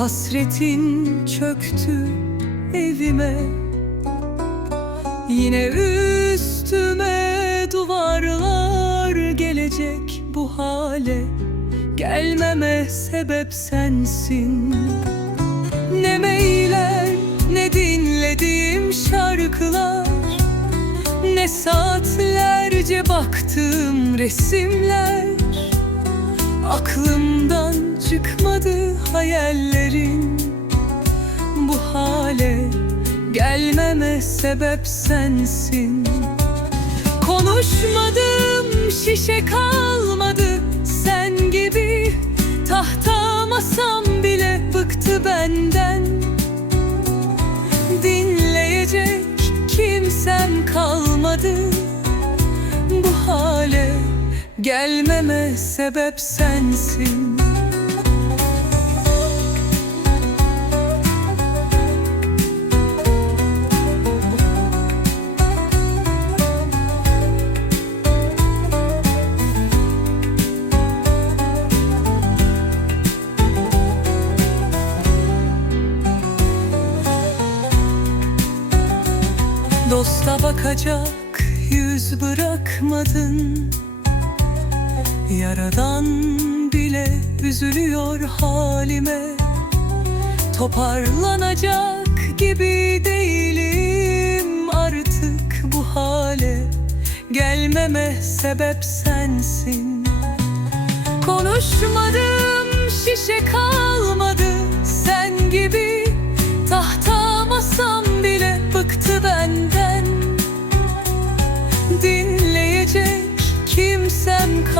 Hasretin çöktü evime. Yine üstüme duvarlar gelecek bu hale. Gelmeme sebep sensin. Ne meyler ne dinlediğim şarkılar. Ne saatlerce baktığım resimler. Aklımdan hayallerin Bu hale gelmeme sebep sensin. Konuşmadım şişe kalmadı. Sen gibi Tahta masam bile bıktı benden. Dinleyecek kimsem kalmadı. Bu hale gelmeme sebep sensin Dosta bakacak yüz bırakmadın. Yaradan bile üzülüyor halime. Toparlanacak gibi değilim artık bu hale. Gelmeme sebep sensin. Konuşmadım şişe kalmadı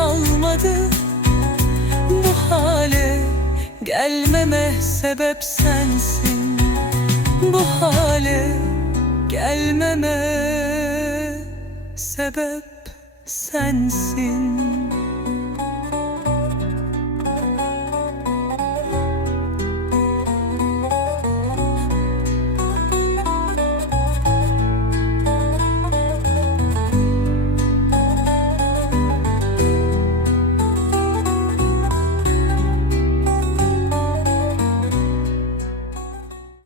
kalmadı. Bu hale gelmeme sebep sensin. Bu hale gelmeme sebep sensin